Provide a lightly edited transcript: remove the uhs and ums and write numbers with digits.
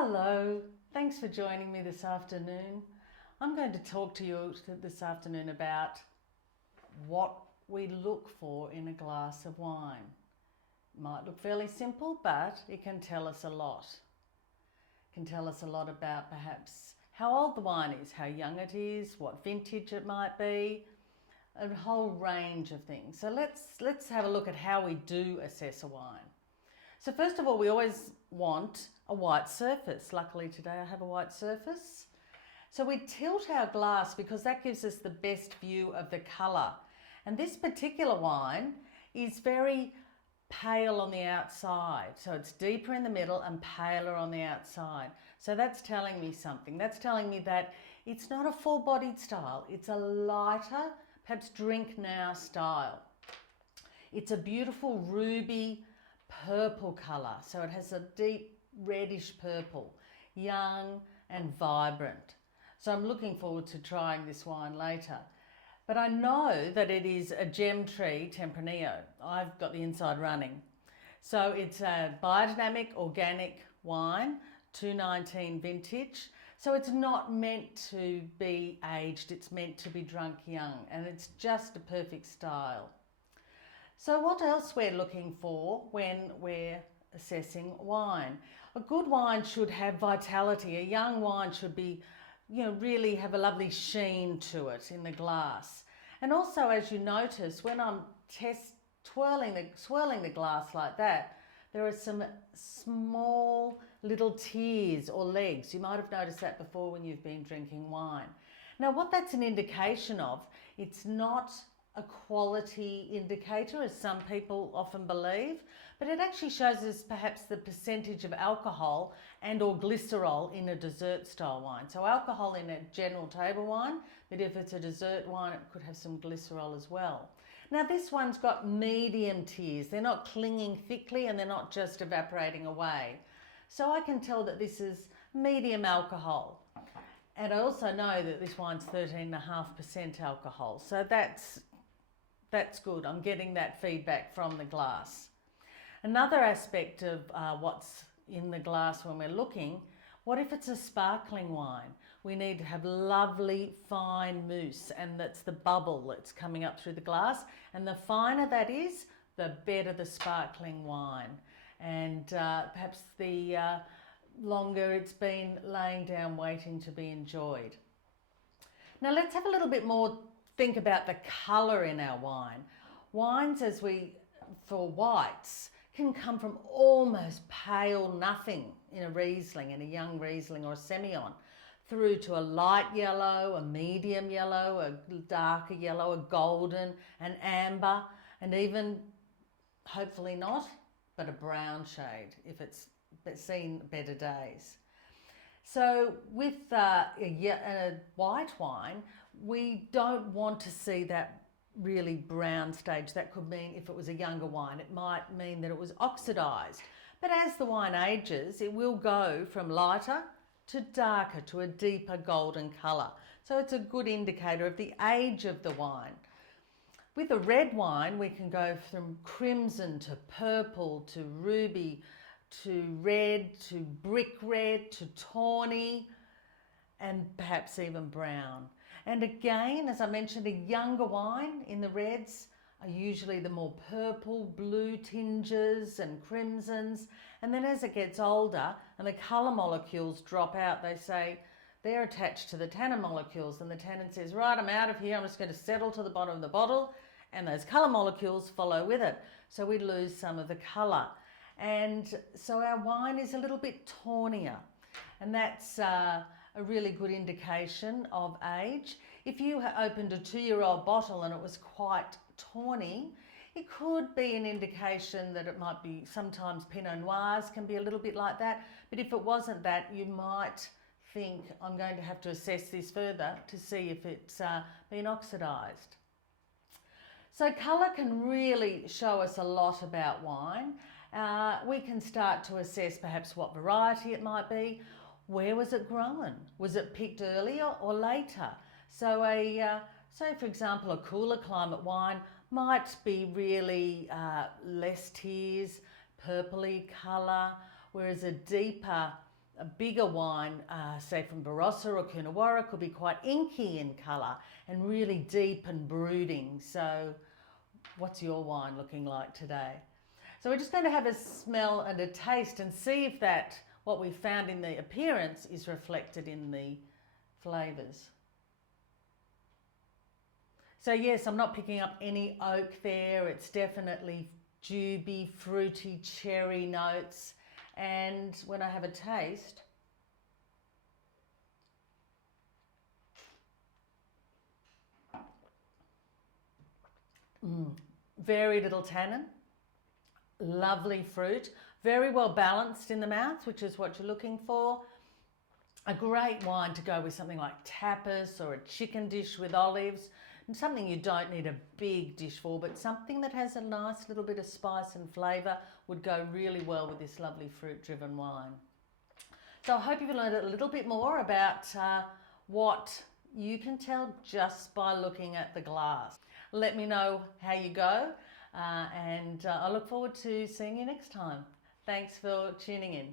Hello, thanks for joining me this afternoon. I'm going to talk to you this afternoon about what we look for in a glass of wine. It might look fairly simple, but it can tell us a lot. It can tell us a lot about perhaps how old the wine is, how young it is, what vintage it might be, a whole range of things. So let's have a look at how we do assess a wine. So first of all, we always want a white surface. Luckily today I have a white surface. So we tilt our glass because that gives us the best view of the colour. And this particular wine is very pale on the outside. So it's deeper in the middle and paler on the outside. So that's telling me something. That's telling me that it's not a full-bodied style. It's a lighter, perhaps drink now style. It's a beautiful ruby purple colour, so it has a deep reddish purple, young and vibrant. So I'm looking forward to trying this wine later. But I know that it is a Gemtree Tempranillo. I've got the inside running. So it's a biodynamic organic wine, 2019 vintage. So it's not meant to be aged, it's meant to be drunk young, and it's just a perfect style. So what else we're looking for when we're assessing wine? A good wine should have vitality. A young wine should be, really have a lovely sheen to it in the glass. And also, as you notice, when I'm swirling the glass like that, there are some small little tears or legs. You might have noticed that before when you've been drinking wine. Now, what that's an indication of, it's not a quality indicator, as some people often believe, but it actually shows us perhaps the percentage of alcohol and or glycerol in a dessert style wine. So alcohol in a general table wine, but if it's a dessert wine, it could have some glycerol as well. Now this one's got medium tears. They're not clinging thickly and they're not just evaporating away. So I can tell that this is medium alcohol. And I also know that this wine's 13.5% alcohol. So that's good. I'm getting that feedback from the glass. Another aspect of what's in the glass when we're looking, what if it's a sparkling wine? We need to have lovely fine mousse, and that's the bubble that's coming up through the glass. And the finer that is, the better the sparkling wine. And perhaps the longer it's been laying down waiting to be enjoyed. Now let's have a little bit more think about the colour in our wine. Wines, for whites, can come from almost pale nothing in a Riesling, in a young Riesling or a Semillon, through to a light yellow, a medium yellow, a darker yellow, a golden, an amber, and even, hopefully not, but a brown shade if it's seen better days. So with a white wine, we don't want to see that really brown stage. That could mean if it was a younger wine, it might mean that it was oxidised. But as the wine ages, it will go from lighter to darker to a deeper golden colour. So it's a good indicator of the age of the wine. With a red wine, we can go from crimson to purple to ruby, to red, to brick red, to tawny, and perhaps even brown. And again, as I mentioned, a younger wine in the reds are usually the more purple, blue tinges and crimsons. And then as it gets older and the colour molecules drop out, they say they're attached to the tannin molecules, and the tannin says, right, I'm out of here, I'm just going to settle to the bottom of the bottle, and those colour molecules follow with it. So we lose some of the colour. And so our wine is a little bit tawnier, and that's a really good indication of age. If you opened a 2-year-old bottle and it was quite tawny, it could be an indication that it might be, sometimes Pinot Noirs can be a little bit like that, but if it wasn't that, you might think, I'm going to have to assess this further to see if it's been oxidised. So colour can really show us a lot about wine. We can start to assess perhaps what variety it might be. Where was it grown? Was it picked earlier or later? So say for example, a cooler climate wine might be really less tears, purpley colour, whereas a deeper A bigger wine, say from Barossa or Coonawarra, could be quite inky in colour and really deep and brooding. So what's your wine looking like today? So we're just going to have a smell and a taste and see if that, what we found in the appearance, is reflected in the flavours. So yes, I'm not picking up any oak there. It's definitely dewby, fruity, cherry notes. And when I have a taste, very little tannin, lovely fruit, very well balanced in the mouth, which is what you're looking for. A great wine to go with something like tapas or a chicken dish with olives. And something you don't need a big dish for, but something that has a nice little bit of spice and flavour would go really well with this lovely fruit-driven wine. So I hope you've learned a little bit more about what you can tell just by looking at the glass. Let me know how you go, and I look forward to seeing you next time. Thanks for tuning in.